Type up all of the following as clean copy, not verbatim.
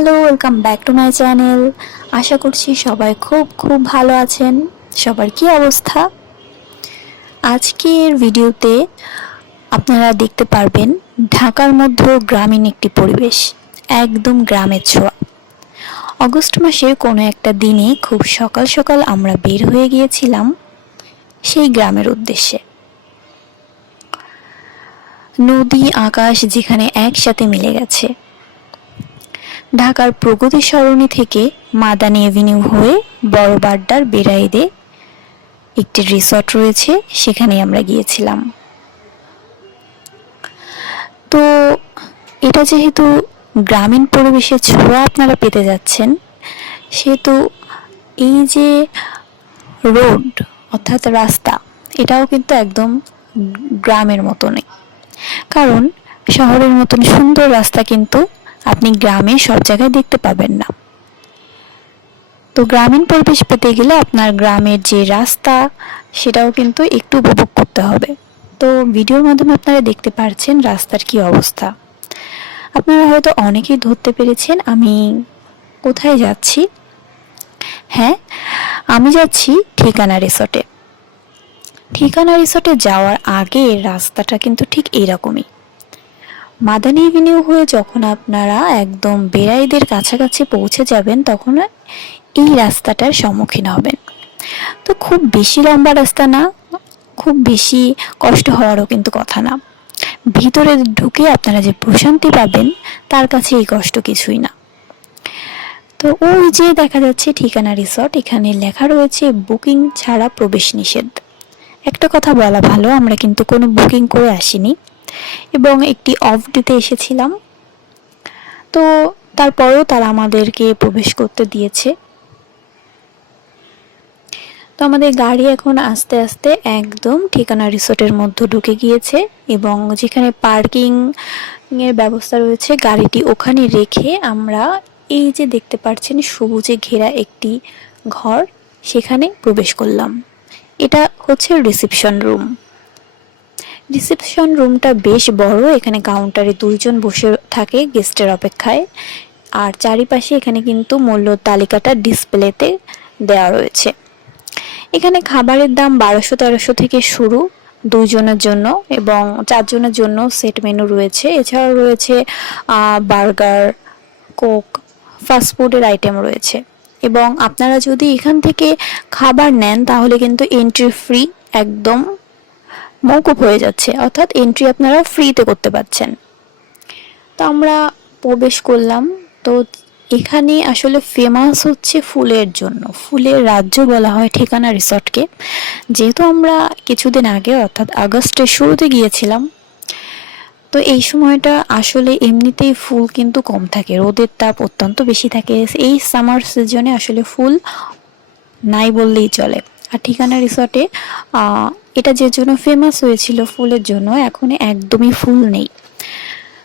Hello, welcome back to my channel. আশা করছি সবাই খুব খুব ভালো আছেন। সবার কি অবস্থা? আজকের ভিডিওতে আপনারা দেখতে পারবেন ঢাকার মধ্যে গ্রামীণ একটি পরিবেশ, একদম গ্রামের ছোঁয়া। অগস্ট মাসের কোনো একটা দিনে খুব সকাল সকাল আমরা বের হয়ে গিয়েছিলাম সেই গ্রামের উদ্দেশ্যে। নদী আকাশ যেখানে একসাথে মিলে গেছে। ঢাকার প্রগতি সরণি থেকে মাদানী এভিনিউ হয়ে বড় বাড্ডার বেড়াইদে একটি রিসর্ট রয়েছে, সেখানে আমরা গিয়েছিলাম। তো এটা যেহেতু গ্রামীণ পরিবেশের ছোঁয়া আপনারা পেতে যাচ্ছেন, সেহেতু এই যে রোড অর্থাৎ রাস্তা, এটাও কিন্তু একদম গ্রামের মতনই। কারণ শহরের মতন সুন্দর রাস্তা কিন্তু আপনি গ্রামে সব জায়গায় দেখতে পাবেন না। তো গ্রামীণ পরিবেশ পেতে গেলে আপনার গ্রামের যে রাস্তা, সেটাও কিন্তু একটু উপভোগ করতে হবে। তো ভিডিওর মাধ্যমে আপনারা দেখতে পাচ্ছেন রাস্তার কি অবস্থা। আপনারা হয়তো অনেকেই ধরতে পেরেছেন আমি কোথায় যাচ্ছি। হ্যাঁ, আমি যাচ্ছি ঠিকানা রিসর্টে। ঠিকানা রিসর্টে যাওয়ার আগে রাস্তাটা কিন্তু ঠিক এইরকমই। মাদানী এভিনিউ হয়ে যখন আপনারা একদম বেড়াইদের কাছাকাছি পৌঁছে যাবেন, তখন এই রাস্তাটার সম্মুখীন হবেন। তো খুব বেশি লম্বা রাস্তা না, খুব বেশি কষ্ট হওয়ারও কিন্তু কথা না। ভিতরে ঢুকে আপনারা যে প্রশান্তি পাবেন, তার কাছে এই কষ্ট কিছুই না। তো ওই যে দেখা যাচ্ছে ঠিকানা রিসর্ট, এখানে লেখা রয়েছে বুকিং ছাড়া প্রবেশ নিষেধ। একটা কথা বলা ভালো, আমরা কিন্তু কোনো বুকিং করে আসিনি এবং একটি অফ ডেতে এসেছিলাম। তো তারপরেও তারা আমাদেরকে প্রবেশ করতে দিয়েছে। তো আমাদের গাড়ি এখন আস্তে আস্তে একদম ঠিকানা রিসোর্টের মধ্যে ঢুকে গিয়েছে এবং যেখানে পার্কিং এর ব্যবস্থা রয়েছে, গাড়িটি ওখানে রেখে আমরা এই যে দেখতে পাচ্ছেন সবুজে ঘেরা একটি ঘর, সেখানে প্রবেশ করলাম। এটা হচ্ছে রিসেপশন রুম। রিসেপশন রুমটা বেশ বড়। এখানে কাউন্টারে 2 জন বসে থাকে গেস্টের অপেক্ষায়, আর চারিপাশে এখানে কিন্তু মূল্য তালিকাটা ডিসপ্লেতে দেওয়া রয়েছে। এখানে খাবারের দাম 1200-1300 থেকে শুরু 2 জনের জন্য, এবং 4 জনের জন্য সেট মেনু রয়েছে। এছাড়াও রয়েছে বার্গার, কোক, ফাস্টফুডের আইটেম রয়েছে। এবং আপনারা যদি এখান থেকে খাবার নেন তাহলে কিন্তু এন্ট্রি ফ্রি একদম মওকুফ হয়ে যাচ্ছে, অর্থাৎ এন্ট্রি আপনারা ফ্রিতে করতে পারছেন। তো আমরা প্রবেশ করলাম। তো এখানে আসলে ফেমাস হচ্ছে ফুলের জন্য, ফুলের রাজ্য বলা হয় ঠিকানা রিসর্টকে। যেহেতু আমরা কিছুদিন আগে অর্থাৎ আগস্টের শুরুতে গিয়েছিলাম, তো এই সময়টা আসলে এমনিতেই ফুল কিন্তু কম থাকে, রোদের তাপ অত্যন্ত বেশি থাকে। এই সামার সিজনে আসলে ফুল নাই বললেই চলে। আর ঠিকানা রিসর্টে এটা যে জন্য ফেমাস হয়েছিল ফুলের জন্য, এখন একদমই ফুল নেই।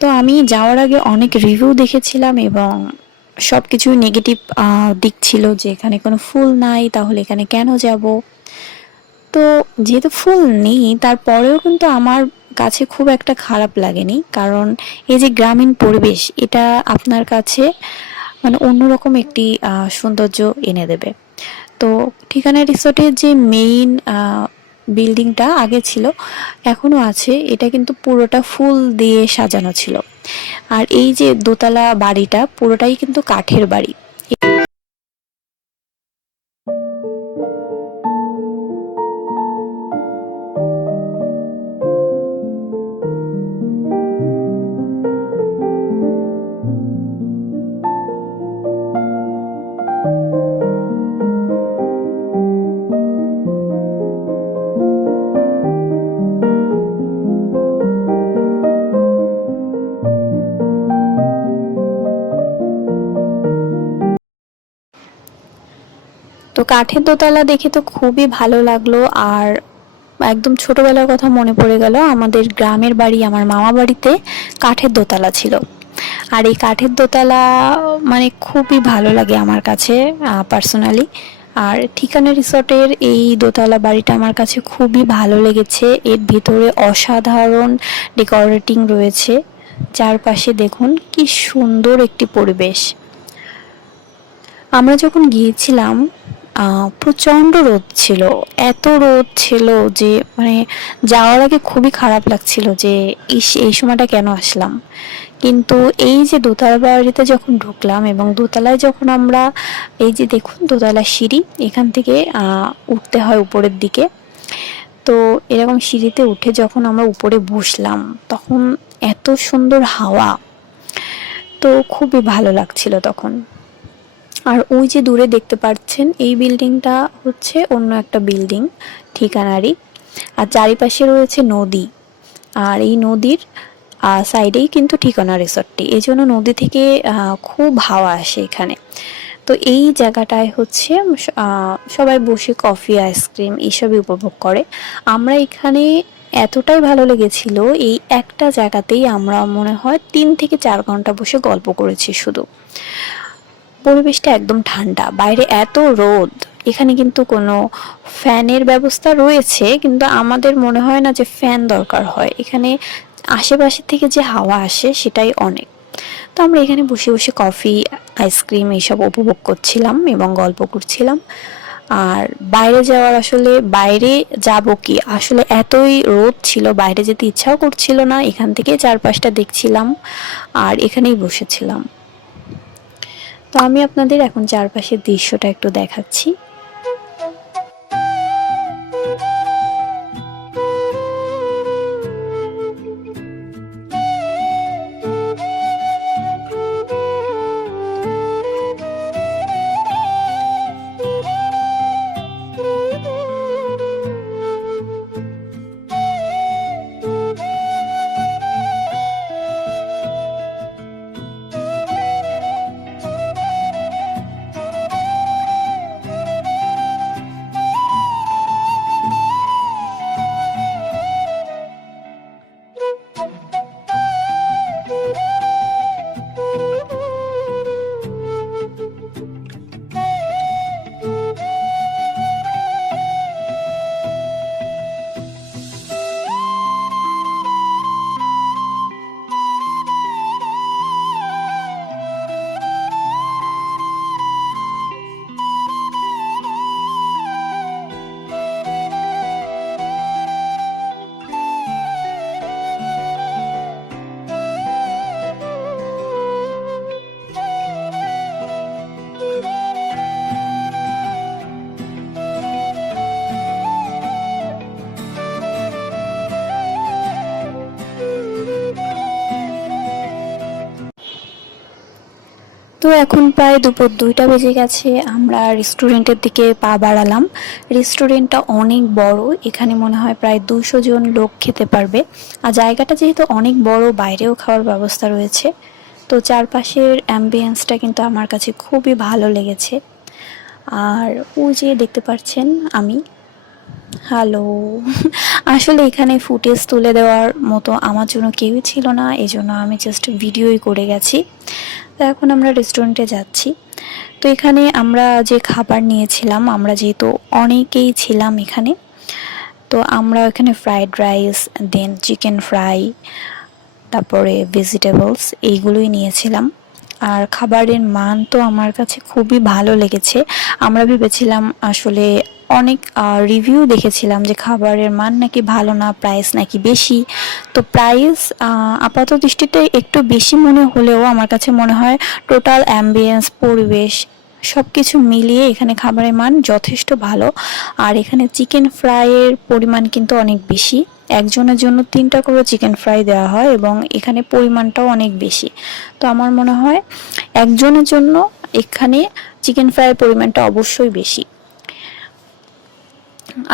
তো আমি যাওয়ার আগে অনেক রিভিউ দেখেছিলাম এবং সব কিছুই নেগেটিভ দিক ছিল, যে এখানে কোনো ফুল নাই, তাহলে এখানে কেন যাব। তো যেহেতু ফুল নেই, তারপরেও কিন্তু আমার কাছে খুব একটা খারাপ লাগেনি, কারণ এই যে গ্রামীণ পরিবেশ, এটা আপনার কাছে মানে অন্যরকম একটি সৌন্দর্য এনে দেবে। তো ঠিকানা রিসোর্টের যে মেইন বিল্ডিংটা আগে ছিল, এখনো আছে, এটা কিন্তু পুরোটা ফুল দিয়ে সাজানো ছিল। আর এই যে দোতলা বাড়িটা পুরোটাই কিন্তু কাঠের বাড়ি। তো কাঠের দোতলা দেখে তো খুবই ভালো লাগলো। আর একদম ছোটবেলার কথা মনে পড়ে গেল, আমাদের গ্রামের বাড়ি, আমার মামা বাড়িতে কাঠের দোতলা ছিল। আর এই কাঠের দোতলা মানে খুবই ভালো লাগে আমার কাছে পার্সোনালি। আর ঠিকানা রিসর্টের এই দোতলা বাড়িটা আমার কাছে খুবই ভালো লেগেছে। এর ভিতরে অসাধারণ ডেকোরেটিং রয়েছে। চারপাশে দেখুন কি সুন্দর একটি পরিবেশ। আমরা যখন গিয়েছিলাম প্রচণ্ড রোদ ছিল, এত রোদ ছিল যে মানে যাওয়ার আগে খুবই খারাপ লাগছিল যে এই সময়টা কেন আসলাম। কিন্তু এই যে দোতলা বাড়িতে যখন ঢুকলাম এবং দোতলায় যখন আমরা, এই যে দেখুন দোতলা সিঁড়ি, এখান থেকে উঠতে হয় উপরের দিকে। তো এরকম সিঁড়িতে উঠে যখন আমরা উপরে বসলাম তখন এত সুন্দর হাওয়া, তো খুবই ভালো লাগছিল তখন। আর ওই যে দূরে দেখতে পাচ্ছেন এই বিল্ডিংটা হচ্ছে অন্য একটা বিল্ডিং ঠিকানারই। আর চারিপাশে রয়েছে নদী, আর এই নদীর সাইডেই কিন্তু ঠিকানা রিসর্টটি, এই জন্য নদী থেকে খুব হাওয়া আসে এখানে। তো এই জায়গাটায় হচ্ছে সবাই বসে কফি আইসক্রিম এইসবই উপভোগ করে। আমরা এখানে এতটাই ভালো লেগেছিল, এই একটা জায়গাতেই আমরা মনে হয় 3 থেকে 4 ঘন্টা বসে গল্প করেছি শুধু। পরিবেশটা একদম ঠান্ডা, বাইরে এত রোদ, এখানে কিন্তু কোনো ফ্যানের ব্যবস্থা রয়েছে কিন্তু আমাদের মনে হয় না যে ফ্যান দরকার হয়, এখানে আশেপাশে থেকে যে হাওয়া আসে সেটাই অনেক। তো আমরা এখানে বসে বসে কফি আইসক্রিম এইসব উপভোগ করছিলাম এবং গল্প করছিলাম। আর বাইরে যাওয়ার, আসলে বাইরে যাব কি, আসলে এতই রোদ ছিল বাইরে যেতে ইচ্ছাও করছিল না, এখান থেকে চারপাশটা দেখছিলাম আর এখানেই বসেছিলাম। তো আমি আপনাদের এখন চারপাশের দৃশ্যটা একটু দেখাচ্ছি। তো এখন প্রায় দুপুর 2টা বেজে গেছে, আমরা রেস্টুরেন্টের দিকে পা বাড়ালাম। রেস্টুরেন্টটা অনেক বড়, এখানে মনে হয় প্রায় 200 জন লোক খেতে পারবে। আর জায়গাটা যেহেতু অনেক বড়, বাইরেও খাওয়ার ব্যবস্থা রয়েছে। তো চারপাশের অ্যাম্বিয়েন্সটা কিন্তু আমার কাছে খুবই ভালো লেগেছে। আর ওই যে দেখতে পাচ্ছেন আমি, হ্যালো, আসলে এখানে ফুটেজ তুলে দেওয়ার মতো আমার জন্য কেউই ছিল না, এই জন্য আমি জাস্ট ভিডিওই করে গেছি। তো এখন আমরা রেস্টুরেন্টে যাচ্ছি। তো এখানে আমরা যে খাবার নিয়েছিলাম, আমরা যেহেতু অনেকেই ছিলাম এখানে, তো আমরা এখানে fried rice, then chicken fry, তারপরে ভেজিটেবলস এইগুলোই নিয়েছিলাম। আর খাবারের মান তো আমার কাছে খুবই ভালো লেগেছে। আমরা ভেবেছিলাম, আসলে অনেক রিভিউ দেখেছিলাম যে খাবারের মান নাকি ভালো না, প্রাইস নাকি বেশি। তো প্রাইস আপাত দৃষ্টিতে একটু বেশি মনে হলেও আমার কাছে মনে হয় টোটাল অ্যাম্বিয়েন্স, পরিবেশ সব কিছু মিলিয়ে এখানে খাবারের মান যথেষ্ট ভালো। আর এখানে চিকেন ফ্রাইয়ের পরিমাণ কিন্তু অনেক বেশি, একজনের জন্য 3টা করে চিকেন ফ্রাই দেওয়া হয় এবং এখানে পরিমাণটাও অনেক বেশি। তো আমার মনে হয় একজনের জন্য এখানে চিকেন ফ্রাইয়ের পরিমাণটা অবশ্যই বেশি।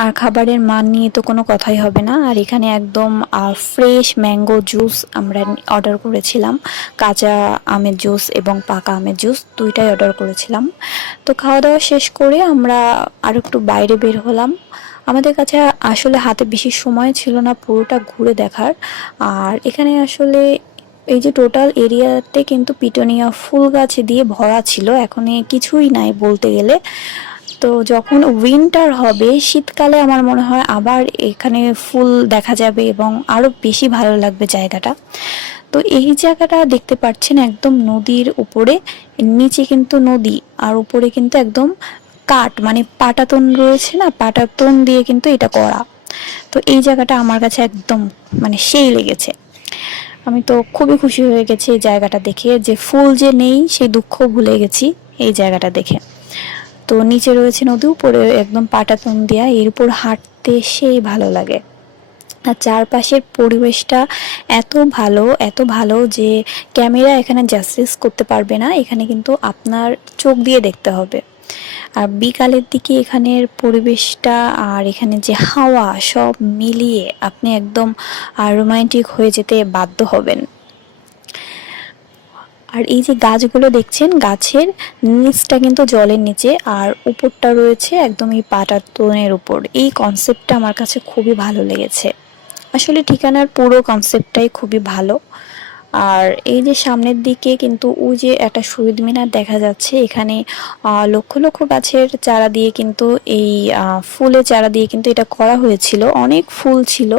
আর খাবারের মান নিয়ে তো কোনো কথাই হবে না। আর এখানে একদম ফ্রেশ ম্যাঙ্গো জুস আমরা অর্ডার করেছিলাম, কাঁচা আমের জুস এবং পাকা আমের জুস দুইটাই অর্ডার করেছিলাম। তো খাওয়া দাওয়া শেষ করে আমরা আর একটু বাইরে বের হলাম। আমাদের কাছে আসলে হাতে বেশি সময় ছিল না পুরোটা ঘুরে দেখার। আর এখানে আসলে এই যে টোটাল এরিয়াতে কিন্তু পিটুনিয়া ফুল গাছ দিয়ে ভরা ছিল, এখন কিছুই নাই বলতে গেলে। তো যখন উইন্টার হবে, শীতকালে আমার মনে হয় আবার এখানে ফুল দেখা যাবে এবং আরো বেশি ভালো লাগবে জায়গাটা। তো এই জায়গাটা দেখতে পাচ্ছেন একদম নদীর উপরে, নিচে কিন্তু নদী আর উপরে কিন্তু একদম কাঠ, মানে পাটাতন রয়েছে না, পাটাতন দিয়ে কিন্তু এটা করা। তো এই জায়গাটা আমার কাছে একদম মানে সেই লেগেছে। আমি তো খুবই খুশি হয়ে গেছি এই জায়গাটা দেখে, যে ফুল যে নেই সেই দুঃখ ভুলে গেছি এই জায়গাটা দেখে। তো নিচে রয়েছে নদী, উপরে একদম পাটাতন দেয়া, এর উপর হাঁটতে সেই ভালো লাগে। আর চারপাশের পরিবেশটা এত ভালো যে ক্যামেরা এখানে জাস্টিস করতে পারবে না, এখানে কিন্তু আপনার চোখ দিয়ে দেখতে হবে। আর বিকালের দিকে এখানের পরিবেশটা আর এখানে যে হাওয়া সব মিলিয়ে আপনি একদম রোমান্টিক হয়ে যেতে বাধ্য হবেন। আর এই যে গাছগুলো দেখছেন, গাছের নিচটা কিন্তু জলের নিচে আর উপরটা রয়েছে একদম এই পাটাতনের উপর। এই কনসেপ্টটা আমার কাছে খুবই ভালো লেগেছে। আসলে ঠিকানার পুরো কনসেপ্টটাই খুবই ভালো। আর এই যে সামনের দিকে কিন্তু ওই যে একটা শহীদ মিনার দেখা যাচ্ছে, এখানে লক্ষ লক্ষ গাছের চারা দিয়ে কিন্তু এই ফুলের চারা দিয়ে কিন্তু এটা করা হয়েছিল। অনেক ফুল ছিল,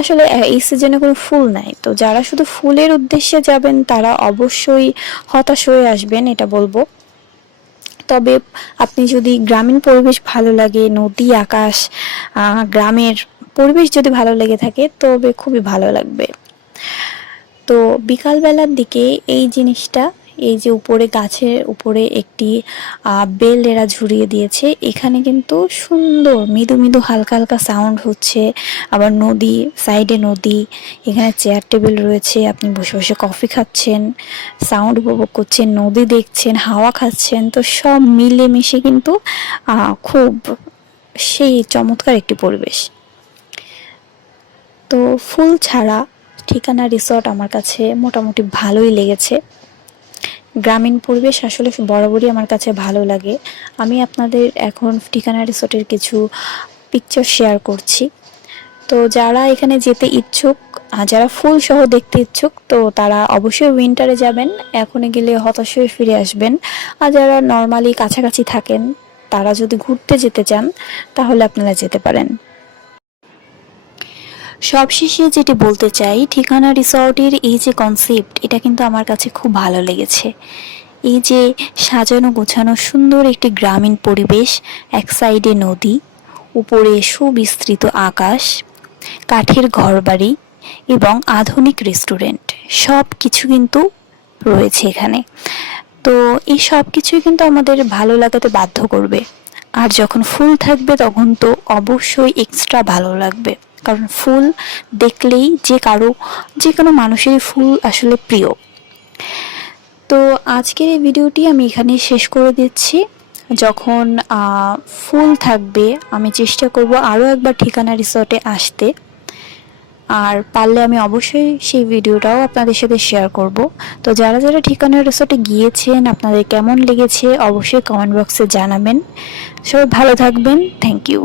আসলে এই সিজনে কোনো ফুল নাই। তো যারা শুধু ফুলের উদ্দেশ্যে যাবেন তারা অবশ্যই হতাশ হয়ে আসবেন, এটা বলবো। তবে আপনি যদি গ্রামীণ পরিবেশ ভালো লাগে, নদী আকাশ গ্রামের পরিবেশ যদি ভালো লেগে থাকে তবে খুবই ভালো লাগবে। তো বিকালবেলার দিকে এই জিনিসটা, এই যে উপরে গাছের উপরে একটি বেল এরা ঝুরিয়ে দিয়েছে, এখানে কিন্তু সুন্দর মৃদু মৃদু হালকা হালকা সাউন্ড হচ্ছে। আবার নদী, সাইডে নদী, এখানে চেয়ার টেবিল রয়েছে, আপনি বসে বসে কফি খাচ্ছেন, সাউন্ড উপভোগ করছেন, নদী দেখছেন, হাওয়া খাচ্ছেন। তো সব মিলেমিশে কিন্তু খুব সেই চমৎকার একটি পরিবেশ। তো ফুল ছাড়া ঠিকানা রিসর্ট আমার কাছে মোটামুটি ভালোই লেগেছে। গ্রামীণ পরিবেশ আসলে বরাবরই আমার কাছে ভালো লাগে। আমি আপনাদের এখন ঠিকানা রিসর্টের কিছু পিকচার শেয়ার করছি। তো যারা এখানে যেতে ইচ্ছুক, যারা ফুল সহ দেখতে ইচ্ছুক, তো তারা অবশ্যই উইন্টারে যাবেন, এখনই গেলে হতাশ হয়ে ফিরে আসবেন। আর যারা নর্মালি কাছাকাছি থাকেন, তারা যদি ঘুরতে যেতে চান তাহলে আপনারা যেতে পারেন। সবশেষে যেটি বলতে চাই, ঠিকানা রিসর্টের এই যে কনসেপ্ট, এটা কিন্তু আমার কাছে খুব ভালো লেগেছে। এই যে সাজানো গোছানো সুন্দর একটি গ্রামীণ পরিবেশ, এক সাইডে নদী, উপরে সুবিস্তৃত আকাশ, কাঠের ঘরবাড়ি এবং আধুনিক রেস্টুরেন্ট, সব কিছু কিন্তু রয়েছে এখানে। তো এই সব কিছুই কিন্তু আমাদের ভালো লাগাতে বাধ্য করবে। আর যখন ফুল থাকবে তখন তো অবশ্যই এক্সট্রা ভালো লাগবে, কারণ ফুল দেখলেই যে কোনো মানুষেরই ফুল আসলে প্রিয়। তো আজকের এই ভিডিওটি আমি এখানে শেষ করে দিচ্ছি। যখন ফুল থাকবে আমি চেষ্টা করব আরও একবার ঠিকানা রিসর্টে আসতে, আর পারলে আমি অবশ্যই সেই ভিডিওটাও আপনাদের সাথে শেয়ার করব। তো যারা যারা ঠিকানা রিসর্টে গিয়েছেন আপনাদের কেমন লেগেছে অবশ্যই কমেন্ট বক্সে জানাবেন। সবাই ভালো থাকবেন, থ্যাংক ইউ।